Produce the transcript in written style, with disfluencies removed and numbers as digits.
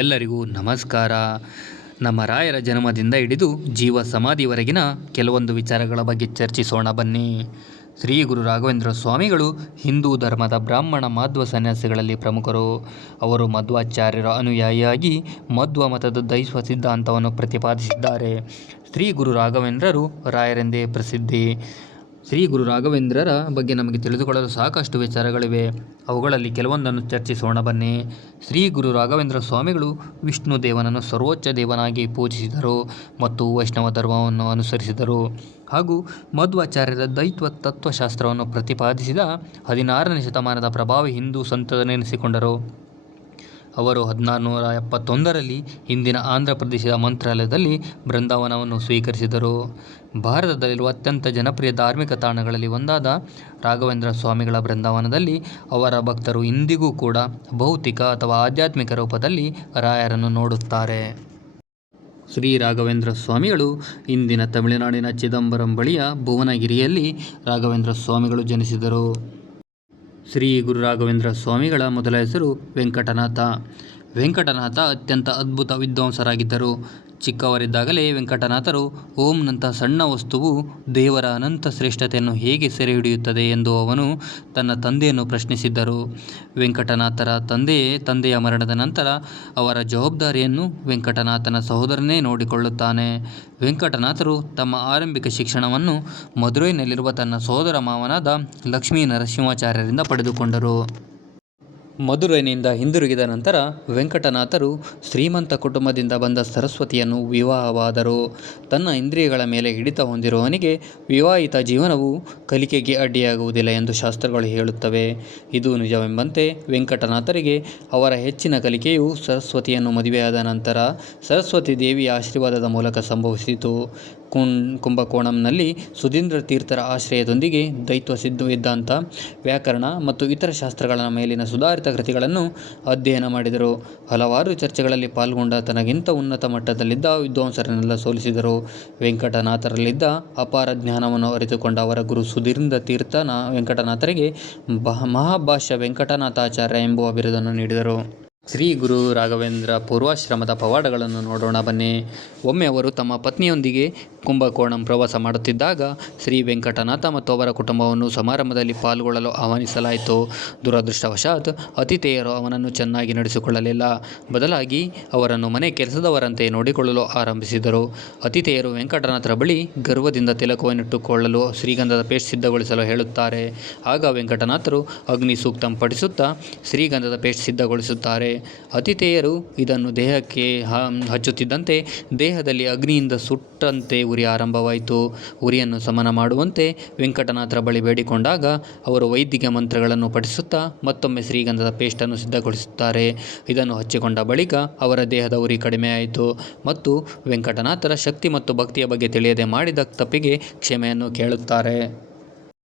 ಎಲ್ಲರಿಗೂ ನಮಸ್ಕಾರ. ನಮ್ಮ ರಾಯರ ಜನ್ಮದಿಂದ ಹಿಡಿದು ಜೀವ ಸಮಾಧಿವರೆಗಿನ ಕೆಲವೊಂದು ವಿಚಾರಗಳ ಬಗ್ಗೆ ಚರ್ಚಿಸೋಣ ಬನ್ನಿ. ಶ್ರೀ ಗುರು ರಾಘವೇಂದ್ರ ಸ್ವಾಮಿಗಳು ಹಿಂದೂ ಧರ್ಮದ ಬ್ರಾಹ್ಮಣ ಮಾಧ್ವ ಸನ್ಯಾಸಿಗಳಲ್ಲಿ ಪ್ರಮುಖರು. ಅವರು ಮಧ್ವಾಚಾರ್ಯರ ಅನುಯಾಯಿಯಾಗಿ ಮಧ್ವ ಮತದ ದೈವ ಸಿದ್ಧಾಂತವನ್ನು ಪ್ರತಿಪಾದಿಸಿದ್ದಾರೆ. ಶ್ರೀ ಗುರು ರಾಘವೇಂದ್ರರು ರಾಯರೆಂದೇ ಪ್ರಸಿದ್ಧಿ. ಶ್ರೀ ಗುರು ರಾಘವೇಂದ್ರರ ಬಗ್ಗೆ ನಮಗೆ ತಿಳಿದುಕೊಳ್ಳಲು ಸಾಕಷ್ಟು ವಿಚಾರಗಳಿವೆ. ಅವುಗಳಲ್ಲಿ ಕೆಲವೊಂದನ್ನು ಚರ್ಚಿಸೋಣ ಬನ್ನಿ. ಶ್ರೀ ಗುರು ರಾಘವೇಂದ್ರ ಸ್ವಾಮಿಗಳು ವಿಷ್ಣು ದೇವನನ್ನು ಸರ್ವೋಚ್ಚ ದೇವನಾಗಿ ಪೂಜಿಸಿದರು ಮತ್ತು ವೈಷ್ಣವ ಧರ್ಮವನ್ನು ಅನುಸರಿಸಿದರು ಹಾಗೂ ಮಧ್ವಾಚಾರ್ಯರ ದೈವ ತತ್ವಶಾಸ್ತ್ರವನ್ನು ಪ್ರತಿಪಾದಿಸಿದ 16ನೇ ಶತಮಾನದ ಪ್ರಭಾವಿ ಹಿಂದೂ ಸಂತನೆನಿಸಿಕೊಂಡರು. ಅವರು 1671ರಲ್ಲಿ ಇಂದಿನ ಆಂಧ್ರ ಪ್ರದೇಶದ ಮಂತ್ರಾಲಯದಲ್ಲಿ ಬೃಂದಾವನವನ್ನು ಸ್ವೀಕರಿಸಿದರು. ಭಾರತದಲ್ಲಿರುವ ಅತ್ಯಂತ ಜನಪ್ರಿಯ ಧಾರ್ಮಿಕ ತಾಣಗಳಲ್ಲಿ ಒಂದಾದ ರಾಘವೇಂದ್ರ ಸ್ವಾಮಿಗಳ ಬೃಂದಾವನದಲ್ಲಿ ಅವರ ಭಕ್ತರು ಇಂದಿಗೂ ಕೂಡ ಭೌತಿಕ ಅಥವಾ ಆಧ್ಯಾತ್ಮಿಕ ರೂಪದಲ್ಲಿ ರಾಯರನ್ನು ನೋಡುತ್ತಾರೆ. ಶ್ರೀ ರಾಘವೇಂದ್ರ ಸ್ವಾಮಿಗಳು ಇಂದಿನ ತಮಿಳುನಾಡಿನ ಚಿದಂಬರಂ ಬಳಿಯ ಭುವನಗಿರಿಯಲ್ಲಿ ರಾಘವೇಂದ್ರ ಸ್ವಾಮಿಗಳು ಜನಿಸಿದರು. ಶ್ರೀ ಗುರು ರಾಘವೇಂದ್ರ ಸ್ವಾಮಿಗಳ ಮೊದಲ ಹೆಸರು ವೆಂಕಟನಾಥ. ವೆಂಕಟನಾಥ ಅತ್ಯಂತ ಅದ್ಭುತ ವಿದ್ವಾಂಸರಾಗಿದ್ದರು. ಚಿಕ್ಕವರಿದ್ದಾಗಲೇ ವೆಂಕಟನಾಥರು ಓಂನಂತಹ ಸಣ್ಣ ವಸ್ತುವು ದೇವರ ಅನಂತ ಶ್ರೇಷ್ಠತೆಯನ್ನು ಹೇಗೆ ಸೆರೆ ಹಿಡಿಯುತ್ತದೆ ಎಂದು ಅವನು ತನ್ನ ತಂದೆಯನ್ನು ಪ್ರಶ್ನಿಸಿದ್ದರು. ವೆಂಕಟನಾಥರ ತಂದೆಯ ಮರಣದ ನಂತರ ಅವರ ಜವಾಬ್ದಾರಿಯನ್ನು ವೆಂಕಟನಾಥನ ಸಹೋದರನೇ ನೋಡಿಕೊಳ್ಳುತ್ತಾನೆ. ವೆಂಕಟನಾಥರು ತಮ್ಮ ಆರಂಭಿಕ ಶಿಕ್ಷಣವನ್ನು ಮದುರೈನಲ್ಲಿರುವ ತನ್ನ ಸೋದರ ಮಾವನಾದ ಲಕ್ಷ್ಮೀ ನರಸಿಂಹಾಚಾರ್ಯರಿಂದ ಪಡೆದುಕೊಂಡರು. ಮದುರೈನಿಂದ ಹಿಂದಿರುಗಿದ ನಂತರ ವೆಂಕಟನಾಥರು ಶ್ರೀಮಂತ ಕುಟುಂಬದಿಂದ ಬಂದ ಸರಸ್ವತಿಯನ್ನು ವಿವಾಹವಾದರು. ತನ್ನ ಇಂದ್ರಿಯಗಳ ಮೇಲೆ ಹಿಡಿತ ಹೊಂದಿರುವವನಿಗೆ ವಿವಾಹಿತ ಜೀವನವು ಕಲಿಕೆಗೆ ಅಡ್ಡಿಯಾಗುವುದಿಲ್ಲ ಎಂದು ಶಾಸ್ತ್ರಗಳು ಹೇಳುತ್ತವೆ. ಇದು ನಿಜವೆಂಬಂತೆ ವೆಂಕಟನಾಥರಿಗೆ ಅವರ ಹೆಚ್ಚಿನ ಕಲಿಕೆಯು ಸರಸ್ವತಿಯನ್ನು ಮದುವೆಯಾದ ನಂತರ ಸರಸ್ವತಿ ದೇವಿಯ ಆಶೀರ್ವಾದದ ಮೂಲಕ ಸಂಭವಿಸಿತು. ಕುಂಭಕೋಣಂನಲ್ಲಿ ಸುಧೀಂದ್ರ ತೀರ್ಥರ ಆಶ್ರಯದೊಂದಿಗೆ ದೈವ ಸಿದ್ಧಾಂತ, ವ್ಯಾಕರಣ ಮತ್ತು ಇತರ ಶಾಸ್ತ್ರಗಳ ಮೇಲಿನ ಸುಧಾರಿತ ಕೃತಿಗಳನ್ನು ಅಧ್ಯಯನ ಮಾಡಿದರು. ಹಲವಾರು ಚರ್ಚೆಗಳಲ್ಲಿ ಪಾಲ್ಗೊಂಡ ತನಗಿಂತ ಉನ್ನತ ಮಟ್ಟದಲ್ಲಿದ್ದ ವಿದ್ವಾಂಸರನ್ನೆಲ್ಲ ಸೋಲಿಸಿದರು. ವೆಂಕಟನಾಥರಲ್ಲಿದ್ದ ಅಪಾರ ಜ್ಞಾನವನ್ನು ಅರಿತುಕೊಂಡ ಅವರ ಗುರು ಸುಧೀಂದ್ರ ತೀರ್ಥ ವೆಂಕಟನಾಥರಿಗೆ ಮಹಾಭಾಷ್ಯ ವೆಂಕಟನಾಥಾಚಾರ್ಯ ಎಂಬುವ ಬಿರುದನ್ನು ನೀಡಿದರು. ಶ್ರೀ ಗುರು ರಾಘವೇಂದ್ರ ಪೂರ್ವಾಶ್ರಮದ ಪವಾಡಗಳನ್ನು ನೋಡೋಣ ಬನ್ನಿ. ಒಮ್ಮೆ ಅವರು ತಮ್ಮ ಪತ್ನಿಯೊಂದಿಗೆ ಕುಂಭಕೋಣಂ ಪ್ರವಾಸ ಮಾಡುತ್ತಿದ್ದಾಗ ಶ್ರೀ ವೆಂಕಟನಾಥ ಮತ್ತು ಅವರ ಕುಟುಂಬವನ್ನು ಸಮಾರಂಭದಲ್ಲಿ ಪಾಲ್ಗೊಳ್ಳಲು ಆಹ್ವಾನಿಸಲಾಯಿತು. ದುರದೃಷ್ಟವಶಾತ್ ಅತಿಥೇಯರು ಅವನನ್ನು ಚೆನ್ನಾಗಿ ನಡೆಸಿಕೊಳ್ಳಲಿಲ್ಲ. ಬದಲಾಗಿ ಅವರನ್ನು ಮನೆ ಕೆಲಸದವರಂತೆ ನೋಡಿಕೊಳ್ಳಲು ಆರಂಭಿಸಿದರು. ಅತಿಥೇಯರು ವೆಂಕಟನಾಥರ ಬಳಿ ಗರ್ವದಿಂದ ತಿಲಕವನ್ನಿಟ್ಟುಕೊಳ್ಳಲು ಶ್ರೀಗಂಧದ ಪೇಸ್ಟ್ ಸಿದ್ಧಗೊಳಿಸಲು ಹೇಳುತ್ತಾರೆ. ಆಗ ವೆಂಕಟನಾಥರು ಅಗ್ನಿ ಸೂಕ್ತಂ ಪಠಿಸುತ್ತಾ ಶ್ರೀಗಂಧದ ಪೇಸ್ಟ್ ಸಿದ್ಧಗೊಳಿಸುತ್ತಾರೆ. ಅತಿಥೇಯರು ಇದನ್ನು ದೇಹಕ್ಕೆ ಹಚ್ಚುತ್ತಿದ್ದಂತೆ ದೇಹದಲ್ಲಿ ಅಗ್ನಿಯಿಂದ ಸುಟ್ಟಂತೆ ಉರಿ ಆರಂಭವಾಯಿತು. ಉರಿಯನ್ನು ಶಮನ ಮಾಡುವಂತೆ ವೆಂಕಟನಾಥರ ಬಳಿ ಬೇಡಿಕೊಂಡಾಗ ಅವರು ವೈದಿಕ ಮಂತ್ರಗಳನ್ನು ಪಠಿಸುತ್ತಾ ಮತ್ತೊಮ್ಮೆ ಶ್ರೀಗಂಧದ ಪೇಸ್ಟನ್ನು ಸಿದ್ಧಗೊಳಿಸುತ್ತಾರೆ. ಇದನ್ನು ಹಚ್ಚಿಕೊಂಡ ಬಳಿಕ ಅವರ ದೇಹದ ಉರಿ ಕಡಿಮೆಯಾಯಿತು ಮತ್ತು ವೆಂಕಟನಾಥರ ಶಕ್ತಿ ಮತ್ತು ಭಕ್ತಿಯ ಬಗ್ಗೆ ತಿಳಿಯದೆ ಮಾಡಿದ ತಪ್ಪಿಗೆ ಕ್ಷಮೆಯನ್ನು ಕೇಳುತ್ತಾರೆ.